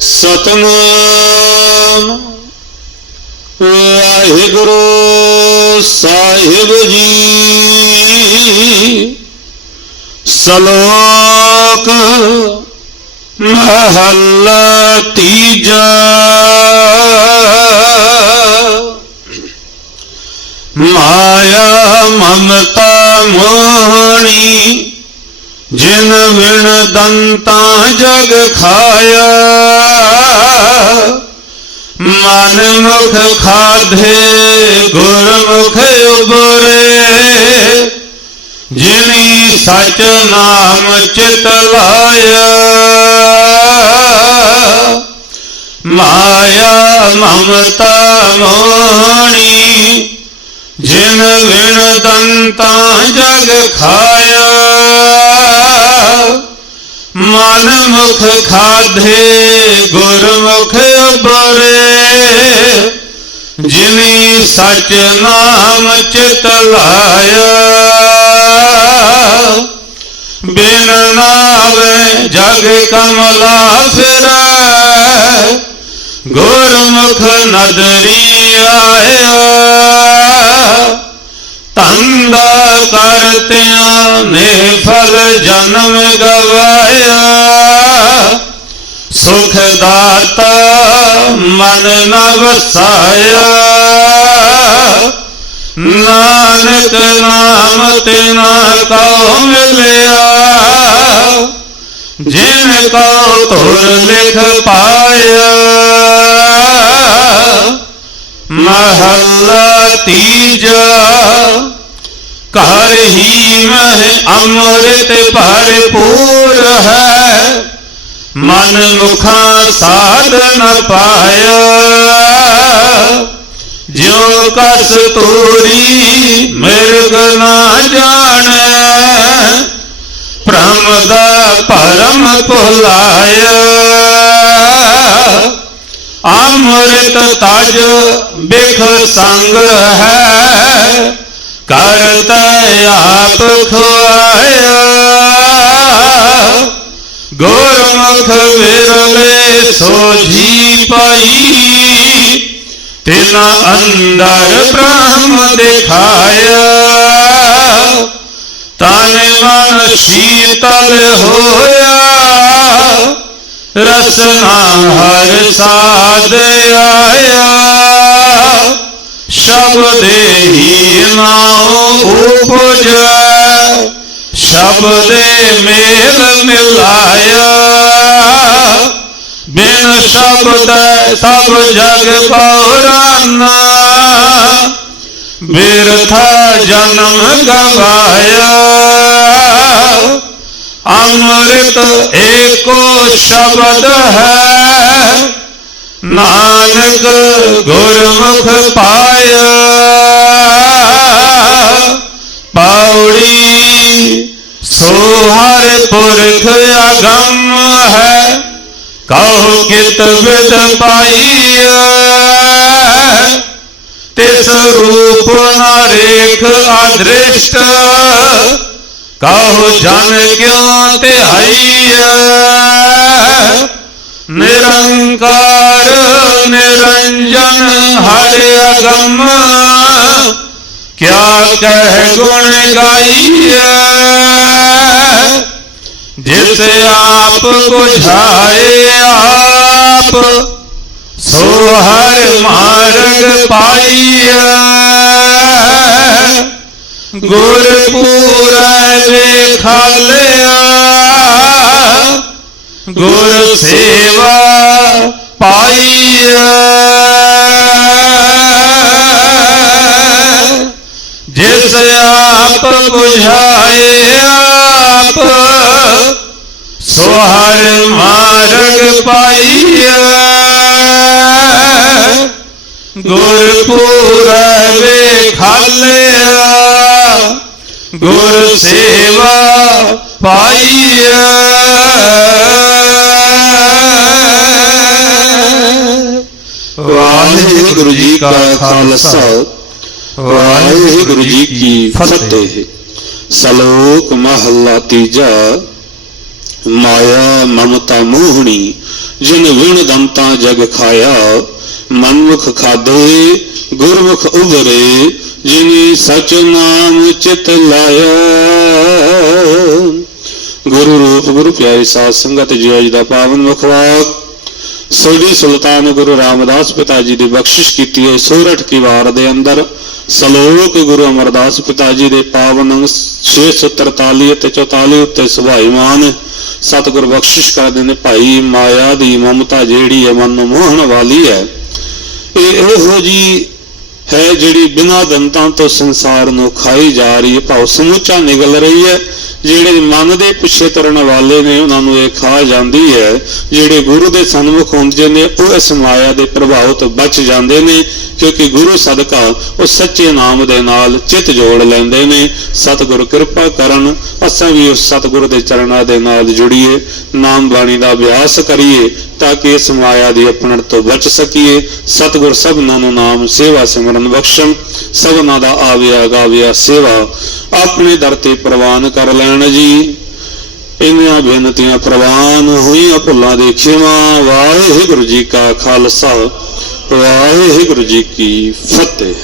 ਸਤਨਾਮ। ਵਾਹਿਗੁਰੂ ਸਾਹਿਬ ਜੀ। ਸ਼ਲੋਕ ਮਹੱਲਾ ਤੀਜਾ। ਮਾਇਆ ਮਮਤਾ ਮੋਹਣੀ, ਜਿਨ ਵਿਣ ਦੰਤਾ ਜਗ ਖਾਇਆ। ਮਨ ਖਾਧੇ ਗੁਰਮੁਖ ਉਬਰੇ ਜਿਨੀ ਸਚ ਨਾਮ ਚਿਤ ਲਾਇਆ, ਮਾਇਆ ਮਮਤਾ ਮੋਹਣੀ। ਜਿਨ ਵਿਣ ਦੰਤਾ ਜਗ ਖਾਇਆ ਮਨ ਮੁਖ ਖਾਧੇ, ਗੁਰਮੁਖ ਉਬਰੇ ਜਿਨੀ ਸਚ ਨਾਮ ਚਿਤ ਲਾਇਆ। ਬਿਨ ਨਾਵੇ ਜਗ ਕਮਲਾ ਫਿਰੈ। ਗੁਰਮੁਖ ਨਦਰੀ ਆਇਆ। ਤੰਦਾ ਕਰਤਿਆਂ ਨੇ ਫਲ ਜਨਮ ਗਵਾਇਆ। ਸੁਖ ਦਾਤਾ ਮਨ ਨ ਵਸਾਇਆ। ਨਾਨਕ ਨਾਮ ਤਿਨਾ ਕਉ ਮਿਲਿਆ। ਜਿਨ ਕਉ ਤੁਰ ਲਿਖ ਪਾਇਆ। ਮਹੱਲਾ ਤੀਜਾ ਘਰ ਹੀ ਮਹਿ ਅੰਮ੍ਰਿਤ ਭਰਪੂਰ ਹੈ। ਮਨ ਮੁਖਾਂ ਸਾਧ ਨ ਪਾਇਆ। ਜਿਉ ਕਸ ਤੋਰੀ ਮਿਰਗ ਨਾ ਜਾਣੈ। ਭ੍ਰਮ ਦਾ ਭਰਮ ਭੁਲਾਇਆ। ਅੰਮ੍ਰਿਤ ਤਜ ਬਿਖ ਸੰਗ ਹੈ। ਕਰਤ ਆਪ ਖੁਆਇਆ। ਗੁਰਮੁਖ ਵਿਰਲੇ ਸੋਝੀ ਪਾਈ। ਤਿਨ ਅੰਦਰ ਬ੍ਰਹਮ ਦਿਖਾਇਆ। ਤਨ ਮਨ ਸ਼ੀਤਲ ਹੋਇਆ। ਰਸਨਾ ਹਰ ਸਾਧ ਆਇਆ। ਸ਼ਬਦ ਹੀ ਨਾਉ ਉਪਜੈ ਸ਼ਬਦ ਮੇਲ ਮਿਲਾਇਆ। ਬਿਨ ਸ਼ਬਦ ਸਭ ਜਗ ਪੌਰਾਨਾ। ਬਿਰਥਾ ਜਨਮ ਗਵਾਇਆ। ਅੰਮ੍ਰਿਤ ਏਕੋ ਸ਼ਬਦ ਹੈ। ਨਾਨਕ ਗੁਰਮੁਖ ਪਾਇਆ। ਪਾਉੜੀ ਸੋ ਹਰ ਪੁਰਖ ਅਗੰਮ ਹੈ ਕਹੋ ਕਿਤ ਵਿਦ ਪਾਈਐ। ਤਿਸ ਰੂਪ ਨਾ ਰੇਖ ਅਦ੍ਰਿਸ਼ਟ ਕਹੋ ਜਨ ਕਿਉ ਧਿਆਈਐ ਨਿਰੰਕਾਰ, ਨਿਰੰਜਨ, ਹਰਿ ਅਗਮ। ਕਿਆ ਕਹਿ ਗੁਣ ਗਾਈਐ? ਜਿਸ ਆਪ ਬੁਝਾਏ ਆਪ ਸੋ ਹਰ ਮਾਰਗ ਪਾਈਐ। ਗੁਰ ਪੂਰੈ ਵੇਖਾਲਿਆ ਗੁਰ ਸੇਵਾ ਪਾਈਐ। ਜਿਸ ਆਪ ਬੁਝਾਏ ਆਪ ਸੋ ਮਾਰਗ ਪਾਈਐ। ਗੁਰ ਪੂਰੈ ਵੇਖਾਲਿਆ। ਗੁਰ ਸੇਵਾ ਪਾਈਐ। ਵਾਹਿਗੁਰੂ ਜੀ ਕਾ ਖਾਲਸਾ। ਵਾਹਿਗੁਰੂ ਜੀ ਕੀ ਫਤਿਹ। ਸ਼ਲੋਕ ਮਹੱਲਾ ਤੀਜਾ। ਮਾਇਆ ਮਮਤਾ ਮੋਹਣੀ ਜਿਨ ਵਿਣ ਦੰਤਾ ਜਗ ਖਾਇਆ ਮਨਮੁਖ ਖਾਦੇ ਗੁਰਮੁਖ ਉਭਰੇ ਜਿਨੀ ਸਚ ਨਾਮ ਚਿਤ ਲਾਇਆ। ਗੁਰੂ ਰੂਪ ਗੁਰੂ ਪਿਆਰੀ ਸਾਧ ਸੰਗਤ ਜੀ ਅੱਜ ਦਾ ਪਾਵਨ ਮੁਖਵਾਕ ਸੋਢੀ ਸੁਲਤਾਨ ਗੁਰੂ ਰਾਮਦਾਸ ਪਿਤਾ ਜੀ ਦੀ ਬਖਸ਼ਿਸ਼ ਕੀਤੀ ਹੈ। ਸੋਰਠ ਕੀ ਵਾਰ ਦੇ ਅੰਦਰ ਸਲੋਕ ਗੁਰੂ ਅਮਰਦਾਸ ਪਿਤਾ ਜੀ ਦੇ ਪਾਵਨ ਅੰਗ 643 ਅਤੇ 44 ਉੱਤੇ ਸੁਭਾਈਮਾਨ ਸਤਿਗੁਰ ਬਖਸ਼ਿਸ਼ ਕਰਦੇ ਨੇ। ਭਾਈ ਮਾਇਆ ਦੀ ਮਮਤਾ ਜਿਹੜੀ ਹੈ ਮਨ ਨੂੰ ਮੋਹਣ ਵਾਲੀ ਹੈ। ਇਹ ਇਹੋ ਜੀ ਹੈ ਜਿਹੜੀ ਬਿਨਾਂ ਦੰਤਾਂ ਤੋਂ ਸੰਸਾਰ ਨੂੰ ਖਾਈ ਜਾ ਰਹੀ ਹੈ, ਭਾਵ ਸਮੁੱਚਾ ਨਿਗਲ ਰਹੀ ਹੈ, ਜਿਹੜੇ ਮਨ ਦੇ ਪਿੱਛੇ ਤੁਰਨ ਵਾਲੇ ਨੇ, ਉਹਨਾਂ ਨੂੰ ਇਹ ਖਾ ਜਾਂਦੀ ਹੈ। ਜਿਹੜੇ ਗੁਰੂ ਦੇ ਸਨਮੁਖ ਹੁੰਦੇ ਨੇ, ਉਹ ਇਸ ਮਾਇਆ ਦੇ ਪ੍ਰਭਾਵ ਤੋਂ ਬਚ ਜਾਂਦੇ ਨੇ, ਕਿਉਂਕਿ ਗੁਰੂ ਸਦਕਾ ਉਹ ਸੱਚੇ ਨਾਮ ਦੇ ਨਾਲ ਚਿਤ ਜੋੜ ਲੈਂਦੇ ਨੇ। ਸਤਿਗੁਰ ਕਿਰਪਾ ਕਰਨ, ਅਸਾਂ ਵੀ ਉਸ ਸਤਿਗੁਰ ਦੇ ਚਰਨਾਂ ਦੇ ਨਾਲ ਜੁੜੀਏ, ਨਾਮ ਬਾਣੀ ਦਾ ਅਭਿਆਸ ਕਰੀਏ, ਤਾਂ ਕਿ ਇਸ ਮਾਇਆ ਦੀ ਆਪਣਨ ਤੋਂ ਬਚ ਸਕੀਏ। ਸਤਿਗੁਰ ਸਭਨਾਂ ਨੂੰ ਨਾਮ ਸੇਵਾ ਸਿਮਰਨ ਬਖਸ਼ਣ। ਸਭਨਾਂ ਦਾ ਆਵਿਆ ਗਾਵਿਆ ਸੇਵਾ ਆਪਣੇ ਦਰ ਤੇ ਪ੍ਰਵਾਨ ਕਰ ਲੈਣ ਜੀ। ਇੰਨੀਆਂ ਬੇਨਤੀਆਂ ਪ੍ਰਵਾਨ ਹੋਈਆਂ ਭੁੱਲਾਂ ਦੇ ਖਿਮਾ। ਵਾਹਿਗੁਰੂ ਜੀ ਕਾ ਖਾਲਸਾ, ਵਾਹਿਗੁਰੂ ਜੀ ਕੀ ਫਤਿਹ।